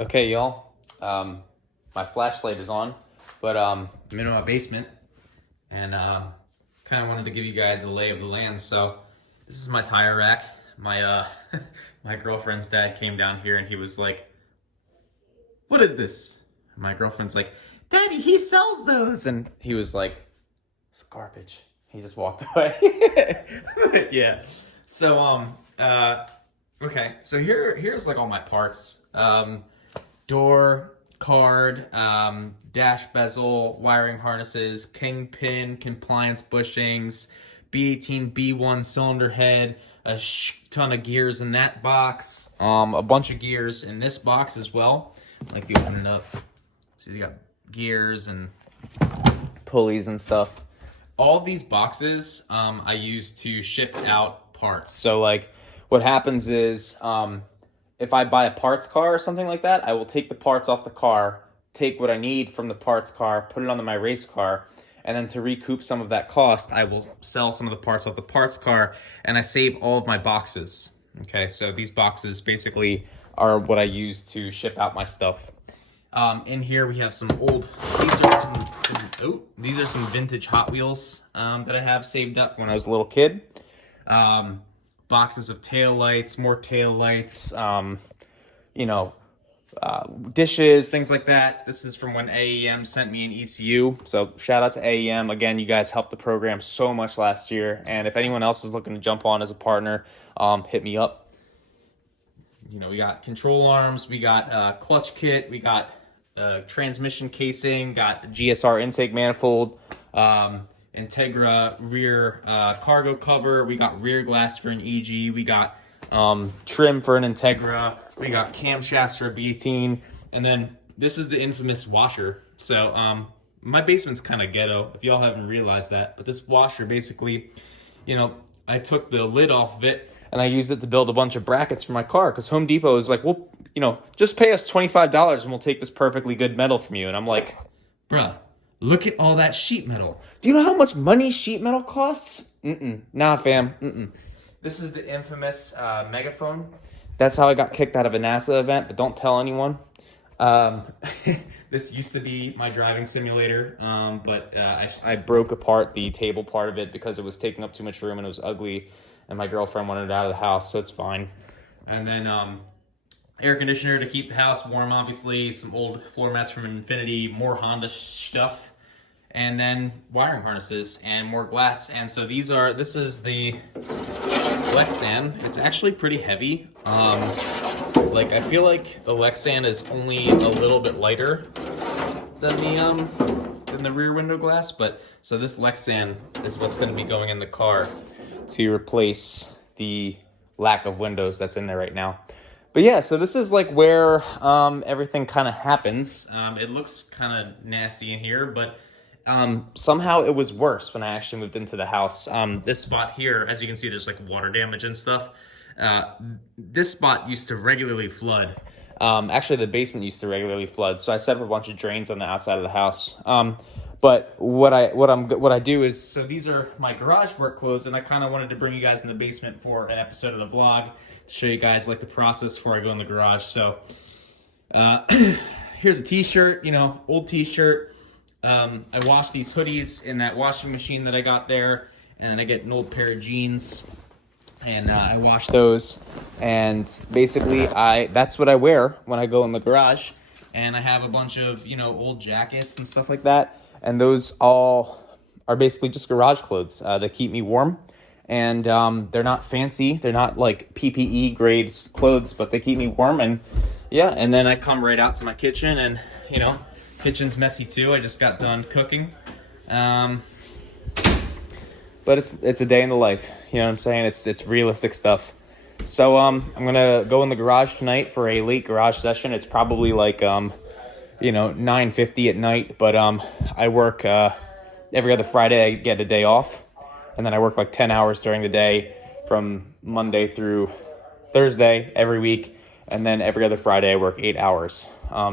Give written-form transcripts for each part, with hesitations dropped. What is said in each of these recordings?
Okay, y'all. My flashlight is on, but I'm in my basement, and kind of wanted to give you guys a lay of the land. So this is my tire rack. My my girlfriend's dad came down here, and he was like, "What is this?" My girlfriend's like, "Daddy, he sells those," and he was like, "It's garbage." He just walked away. Yeah. So okay. So here's like all my parts. Door, card, dash bezel, wiring harnesses, kingpin, compliance bushings, B18, B1 cylinder head, a ton of gears in that box, a bunch of gears in this box as well. Like if you open it up, see you got gears and pulleys and stuff. All of these boxes I use to ship out parts. So like what happens is if I buy a parts car or something like that, I will take the parts off the car, take what I need from the parts car, put it onto my race car, and then to recoup some of that cost, I will sell some of the parts off the parts car, and I save all of my boxes. Okay, so these boxes basically are what I use to ship out my stuff. In here we have some old, these are some vintage Hot Wheels that I have saved up from when I was a little kid. Boxes of tail lights, more tail lights, dishes, things like that. This is from when AEM sent me an ECU. So shout out to AEM. Again, you guys helped the program so much last year. And if anyone else is looking to jump on as a partner, hit me up. We got control arms, we got clutch kit, we got transmission casing, got GSR intake manifold, Integra rear cargo cover, we got rear glass for an EG, we got trim for an Integra, we got camshafts for a B18, and then this is the infamous washer. So my basement's kind of ghetto, if y'all haven't realized that, but this washer basically, I took the lid off of it and I used it to build a bunch of brackets for my car, because Home Depot is like, well, just pay us $25 and we'll take this perfectly good metal from you. And I'm like, bruh, look at all that sheet metal. Do you know how much money sheet metal costs? Nah, fam. This is the infamous megaphone. That's how I got kicked out of a NASA event, but don't tell anyone. This used to be my driving simulator, but I broke apart the table part of it because it was taking up too much room and it was ugly, and my girlfriend wanted it out of the house, so it's fine. And then air conditioner to keep the house warm, obviously, some old floor mats from Infinity, more Honda stuff, and then wiring harnesses and more glass. And so this is the Lexan. It's actually pretty heavy. I feel like the Lexan is only a little bit lighter than the rear window glass, but so this Lexan is what's going to be going in the car to replace the lack of windows that's in there right now. But yeah, so this is like where everything kind of happens. It looks kind of nasty in here, but somehow it was worse when I actually moved into the house. This spot here, as you can see, there's like water damage and stuff. This spot used to regularly flood. Actually, the basement used to regularly flood, so I set up a bunch of drains on the outside of the house. But what I do is, so these are my garage work clothes, and I kind of wanted to bring you guys in the basement for an episode of the vlog to show you guys like the process before I go in the garage. So here's a t-shirt, old t-shirt. I wash these hoodies in that washing machine that I got there, and then I get an old pair of jeans and I wash those, and basically that's what I wear when I go in the garage. And I have a bunch of old jackets and stuff like that, and those all are basically just garage clothes that keep me warm. And they're not fancy, they're not like PPE grade clothes, but they keep me warm. And yeah, and then I come right out to my kitchen, and kitchen's messy too. I just got done cooking. But it's a day in the life, you know what I'm saying? It's realistic stuff. So I'm gonna go in the garage tonight for a late garage session. It's probably like 9:50 at night, but I work every other Friday. I get a day off, and then I work like 10 hours during the day from Monday through Thursday every week, and then every other Friday I work 8 hours.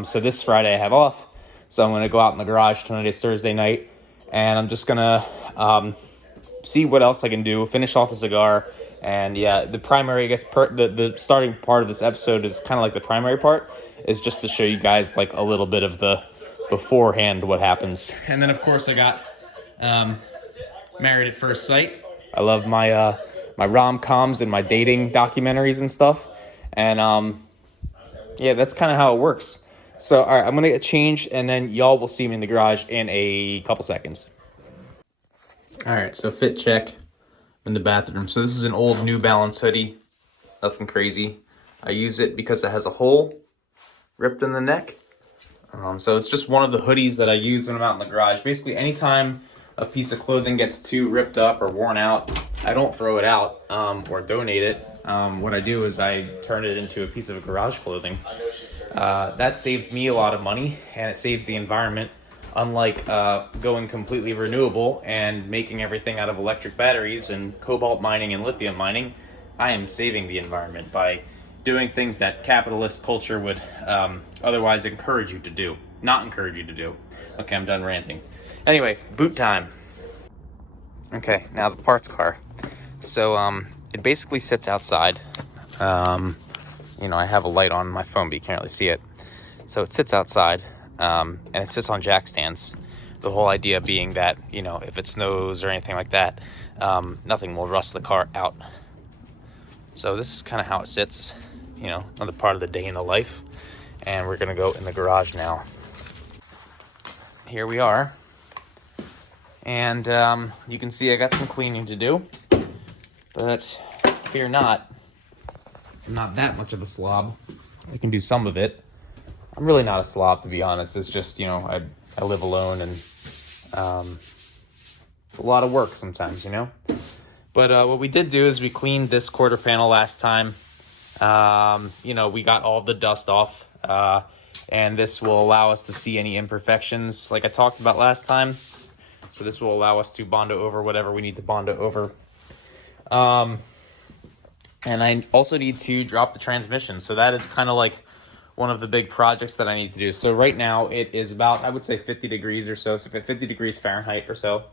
So this Friday I have off, so I'm gonna go out in the garage tonight. It's Thursday night, and I'm just gonna see what else I can do, finish off a cigar, And yeah, the primary, I guess, the starting part of this episode is kind of like the primary part, is just to show you guys like a little bit of the beforehand what happens. And then of course I got Married at First Sight. I love my my rom-coms and my dating documentaries and stuff. And yeah, that's kind of how it works. So all right, I'm gonna get changed, and then y'all will see me in the garage in a couple seconds. All right, so fit check in the bathroom. So this is an old New Balance hoodie, nothing crazy. I use it because it has a hole ripped in the neck. So it's just one of the hoodies that I use when I'm out in the garage. Basically, anytime a piece of clothing gets too ripped up or worn out, I don't throw it out or donate it. What I do is I turn it into a piece of garage clothing. That saves me a lot of money, and it saves the environment. Unlike going completely renewable and making everything out of electric batteries and cobalt mining and lithium mining, I am saving the environment by doing things that capitalist culture would otherwise encourage you to do. Not encourage you to do. Okay, I'm done ranting. Anyway, boot time. Okay, now the parts car. So it basically sits outside. You know, I have a light on my phone, but you can't really see it. So it sits outside. And it sits on jack stands. The whole idea being that, you know, if it snows or anything like that, nothing will rust the car out. So this is kind of how it sits, you know, another part of the day in the life. And we're going to go in the garage now. Here we are. And you can see I got some cleaning to do. But fear not, I'm not that much of a slob. I can do some of it. I'm really not a slob, to be honest. It's just, you know, I live alone, and it's a lot of work sometimes, you know. But what we did do is we cleaned this quarter panel last time. You know, we got all the dust off, and this will allow us to see any imperfections like I talked about last time. So this will allow us to Bondo over whatever we need to Bondo over. And I also need to drop the transmission. So that is kind of like one of the big projects that I need to do. So right now it is about, I would say 50 degrees or so 50 degrees Fahrenheit or so.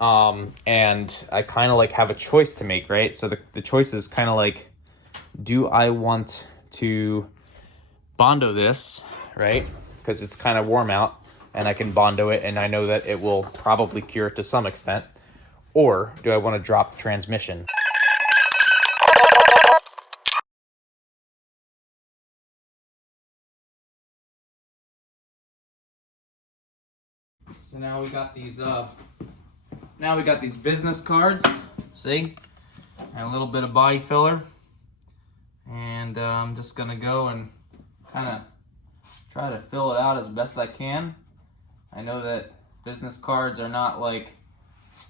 And I kind of like have a choice to make, right? So the choice is kind of like, do I want to Bondo this, right? Because it's kind of warm out and I can Bondo it and I know that it will probably cure it to some extent. Or do I want to drop the transmission? So now we got these business cards, see? And a little bit of body filler. And I'm just gonna go and kind of try to fill it out as best I can. I know that business cards are not like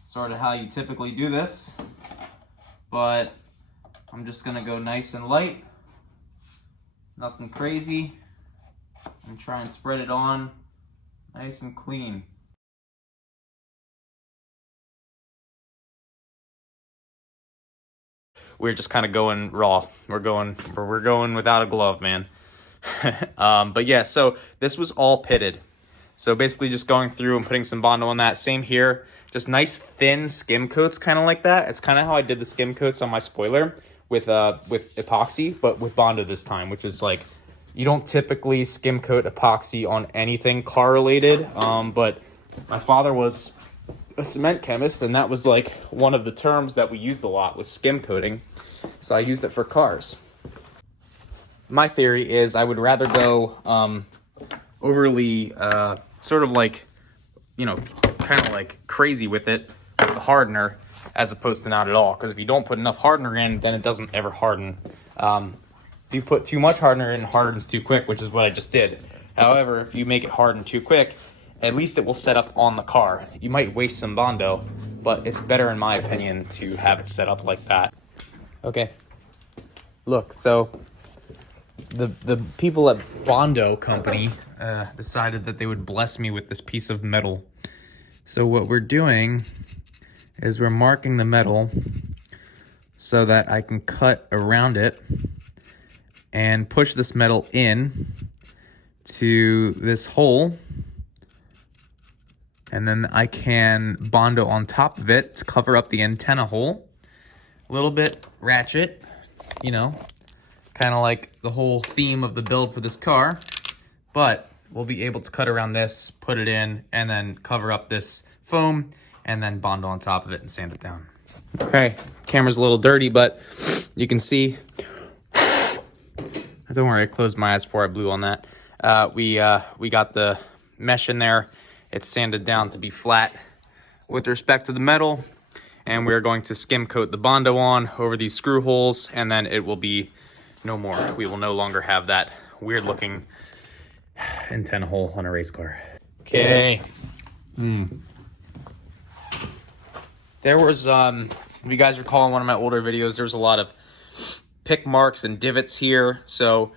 sort of how you typically do this, but I'm just gonna go nice and light, nothing crazy, and try and spread it on nice and clean. We're just kind of going raw. We're going without a glove, man. But yeah, so this was all pitted. So basically just going through and putting some Bondo on that. Same here, just nice thin skim coats, kind of like that. It's kind of how I did the skim coats on my spoiler with epoxy, but with Bondo this time, which is like, you don't typically skim coat epoxy on anything car related. But my father was a cement chemist, and that was like one of the terms that we used a lot was skim coating. So I used it for cars. My theory is I would rather go overly sort of like, you know, kind of like crazy with it, with the hardener, as opposed to not at all. Because if you don't put enough hardener in, then it doesn't ever harden. If you put too much hardener in, it hardens too quick, which is what I just did. However, if you make it harden too quick, at least it will set up on the car. You might waste some Bondo, but it's better, in my opinion, to have it set up like that. Okay. Look, so the people at Bondo Company decided that they would bless me with this piece of metal. So what we're doing is we're marking the metal so that I can cut around it and push this metal in to this hole. And then I can Bondo on top of it to cover up the antenna hole. a little bit ratchet, you know, kind of like the whole theme of the build for this car, but we'll be able to cut around this, put it in, and then cover up this foam, and then Bondo on top of it and sand it down. Okay, camera's a little dirty, but you can see, don't worry, I closed my eyes before I blew on that. We got the mesh in there. It's sanded down to be flat with respect to the metal, and we're going to skim coat the Bondo on over these screw holes, and then it will be no more. We will no longer have that weird looking antenna hole on a race car. Okay. There was, if you guys recall in one of my older videos, there was a lot of pick marks and divots here. So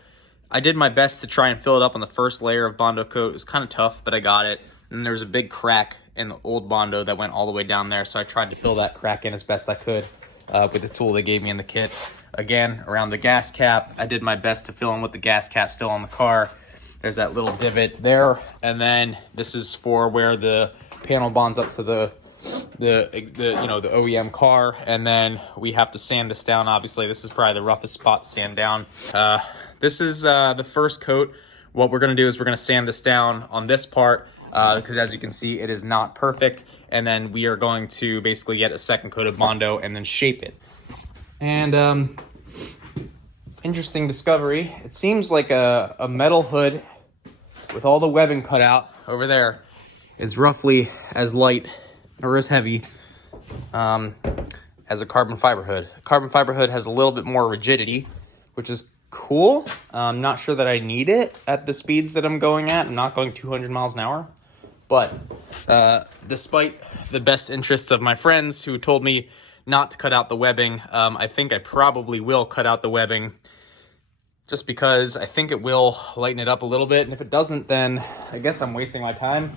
I did my best to try and fill it up on the first layer of Bondo coat. It was kind of tough, but I got it. And there was a big crack in the old Bondo that went all the way down there. So I tried to fill that crack in as best I could with the tool they gave me in the kit. Again, around the gas cap, I did my best to fill in with the gas cap still on the car. There's that little divot there. And then this is for where the panel bonds up to the OEM car, and then we have to sand this down. Obviously, this is probably the roughest spot to sand down. This is the first coat. What we're going to do is we're going to sand this down on this part because, as you can see, it is not perfect. And then we are going to basically get a second coat of Bondo and then shape it. And interesting discovery. It seems like a metal hood with all the webbing cut out over there is roughly as light or as heavy as a carbon fiber hood. A carbon fiber hood has a little bit more rigidity, which is cool. I'm not sure that I need it at the speeds that I'm going at. I'm not going 200 miles an hour. But despite the best interests of my friends who told me not to cut out the webbing, I think I probably will cut out the webbing just because I think it will lighten it up a little bit. And if it doesn't, then I guess I'm wasting my time.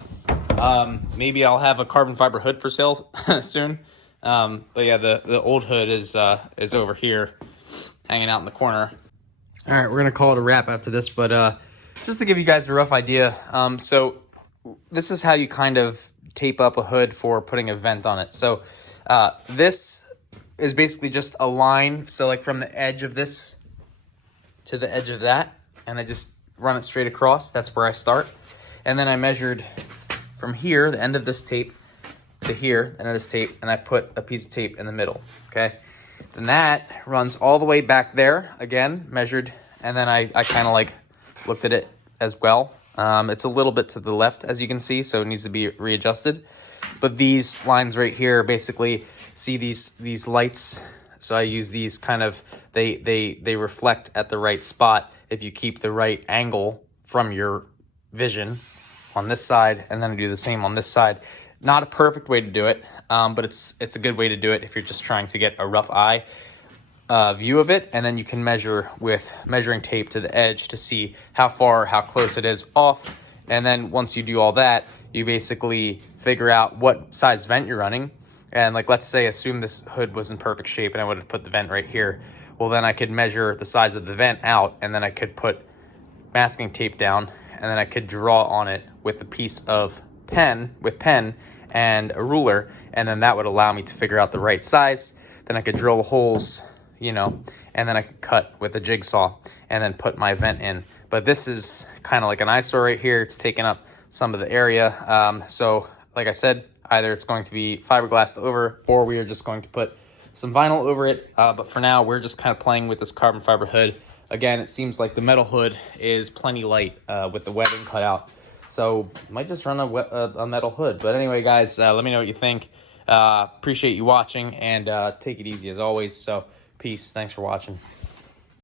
Maybe I'll have a carbon fiber hood for sale soon. But yeah, the old hood is over here hanging out in the corner. All right, we're gonna call it a wrap after this, but just to give you guys a rough idea. So this is how you kind of tape up a hood for putting a vent on it. So this is basically just a line. So like from the edge of this to the edge of that, and I just run it straight across. That's where I start. And then I measured from here, the end of this tape, to here, the end of this tape, and I put a piece of tape in the middle, okay? Then that runs all the way back there, again, measured, and then I kind of like looked at it as well. It's a little bit to the left, as you can see, so it needs to be readjusted. But these lines right here, basically, see these lights? So I use these kind of, they reflect at the right spot if you keep the right angle from your vision on this side, and then I do the same on this side. Not a perfect way to do it, but it's a good way to do it if you're just trying to get a rough eye view of it, and then you can measure with measuring tape to the edge to see how far, how close it is off. And then once you do all that, you basically figure out what size vent you're running. And like, let's say, assume this hood was in perfect shape and I would have put the vent right here. Well, then I could measure the size of the vent out, and then I could put masking tape down, and then I could draw on it with a piece of pen and a ruler, and then that would allow me to figure out the right size. Then I could drill the holes, you know, and then I could cut with a jigsaw and then put my vent in. But this is kind of like an eyesore right here. It's taking up some of the area. So like I said, either it's going to be fiberglassed over, or we are just going to put some vinyl over it. But for now, we're just kind of playing with this carbon fiber hood. Again, it seems like the metal hood is plenty light with the webbing cut out. So might just run a metal hood. But anyway, guys, let me know what you think. Appreciate you watching, and take it easy as always. So peace. Thanks for watching.